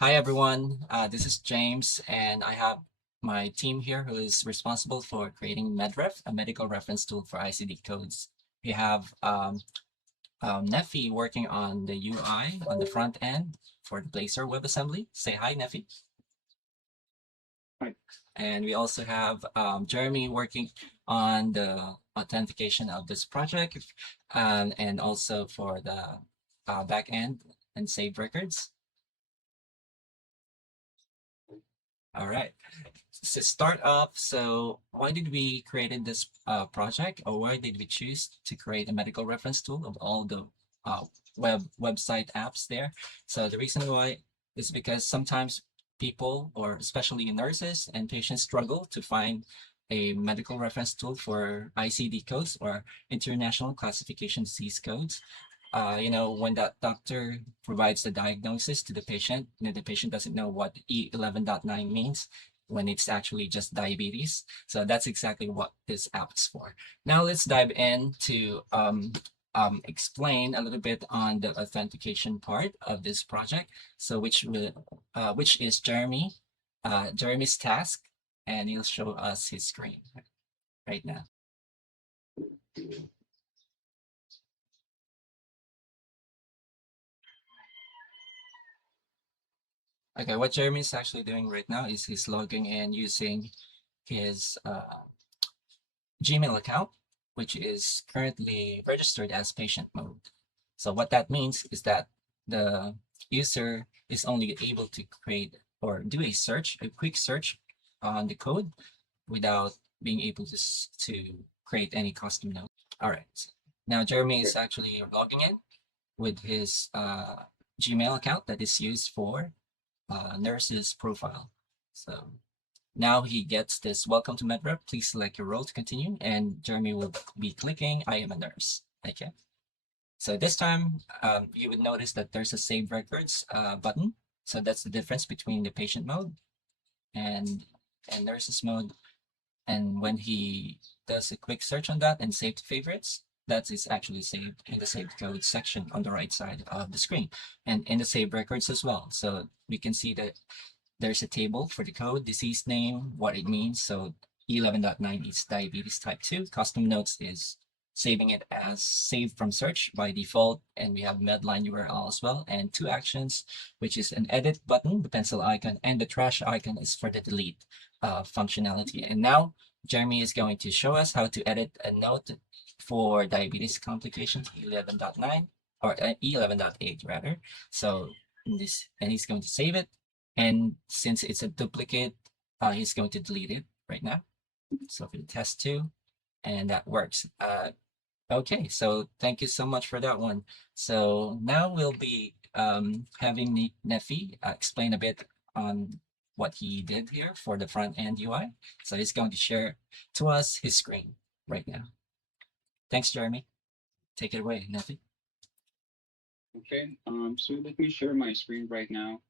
Hi everyone, this is James, and I have my team here who is responsible for creating MedRef, a medical reference tool for ICD codes. We have Neffy working on the UI on the front end for the Blazor WebAssembly. Say hi, Neffy. Hi. And we also have Jeremy working on the authentication of this project, and also for the back end and save records. All right. To start off, so why did we create this project, or why did we choose to create a medical reference tool of all the website apps there? So the reason why is because sometimes people, or especially nurses and patients, struggle to find a medical reference tool for ICD codes or international classification disease codes. When that doctor provides the diagnosis to the patient, the patient doesn't know what E11.9 means when it's actually just diabetes. So that's exactly what this app is for. Now let's dive in to explain a little bit on the authentication part of this project. So which is Jeremy's task, and he'll show us his screen right now. Okay, what Jeremy's actually doing right now is he's logging in using his Gmail account, which is currently registered as patient mode. So what that means is that the user is only able to create or do a quick search on the code without being able to create any custom node. All right. Now Jeremy is actually logging in with his Gmail account that is used for nurse's profile. So now he gets this welcome to MedRep. Please select your role to continue. And Jeremy will be clicking I am a nurse. Okay. So this time you would notice that there's a save records button. So that's the difference between the patient mode and, and nurses mode. And when he does a quick search on that and save to favorites, that is actually saved in the saved code section on the right side of the screen and in the save records as well. So we can see that there's a table for the code, disease name, what it means. So E11.9 is diabetes type 2. Custom notes is saving it as saved from search by default. And we have Medline URL as well. And two actions, which is an edit button, the pencil icon, and the trash icon is for the delete functionality. And now Jeremy is going to show us how to edit a note for diabetes complications E11.9 or E11.8 rather. So and he's going to save it. And since it's a duplicate, he's going to delete it right now. So for the test two, and that works. Okay, so thank you so much for that one. So now we'll be having Nefi explain a bit on what he did here for the front end UI. So he's going to share to us his screen right now. Thanks, Jeremy. Take it away, Nefi. Okay, so let me share my screen right now,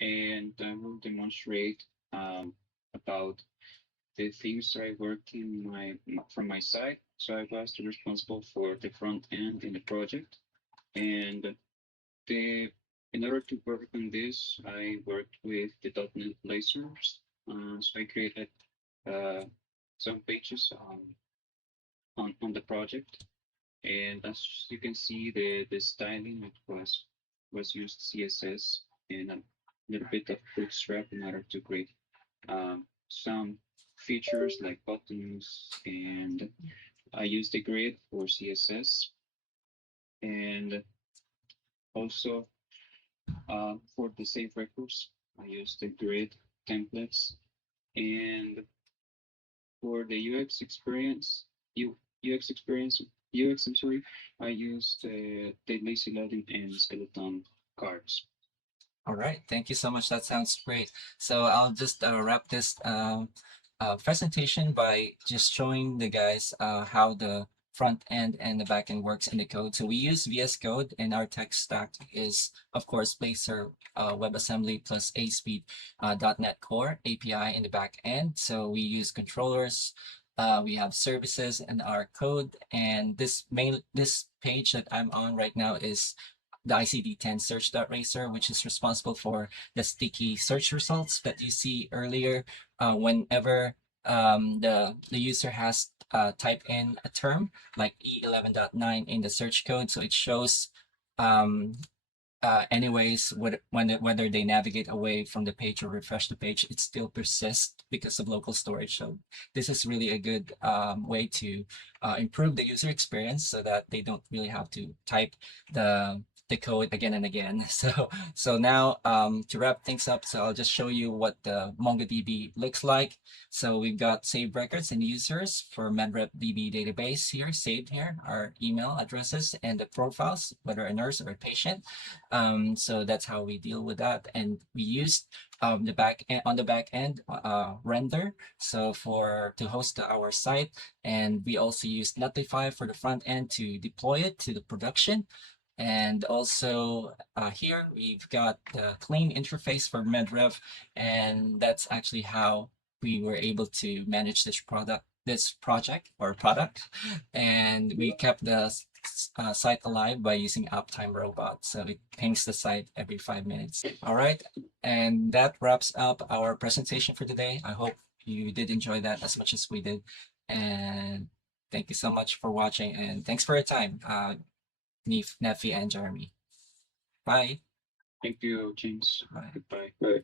and I will demonstrate about the things I worked in from my side. So I was responsible for the front end in the project, and the in order to work on this, I worked with the .NET Blazors. So I created uh, some pages on the project. And as you can see, the styling it was used CSS and a little bit of Bootstrap in order to create some features like buttons. And I used the grid for CSS, and also for the save records, I used the grid templates. And for the UX experience, UX, I'm sorry, I used the lazy loading and skeleton cards. All right, thank you so much. That sounds great. So I'll just wrap this presentation by just showing the guys how the front end and the back end works in the code. So we use VS Code, and our tech stack is, of course, Blazor WebAssembly plus ASP.NET Core API in the back end. So we use controllers. We have services in our code, and this page that I'm on right now is the ICD-10 search dot racer, which is responsible for the sticky search results that you see earlier. Whenever the user has typed in a term like E11.9 in the search code, so it shows um, anyways, whether they navigate away from the page or refresh the page, it still persists because of local storage. So this is really a good way to improve the user experience so that they don't really have to type the code again and again. So now to wrap things up, so I'll just show you what the MongoDB looks like. So we've got saved records and users for MedRef DB database here, saved here, our email addresses and the profiles, whether a nurse or a patient. So that's how we deal with that. And we used the back end, on the back end render, so to host our site. And we also used Netlify for the front end to deploy it to the production. And also here we've got the clean interface for MedRef, and that's actually how we were able to manage this project or product, and we kept the site alive by using Uptime Robot. So it pings the site every 5 minutes. All right, and that wraps up our presentation for today. I hope you did enjoy that as much as we did, and thank you so much for watching, and thanks for your time, Nefi and Jeremy. Bye. Thank you, James. Bye. Goodbye. Bye.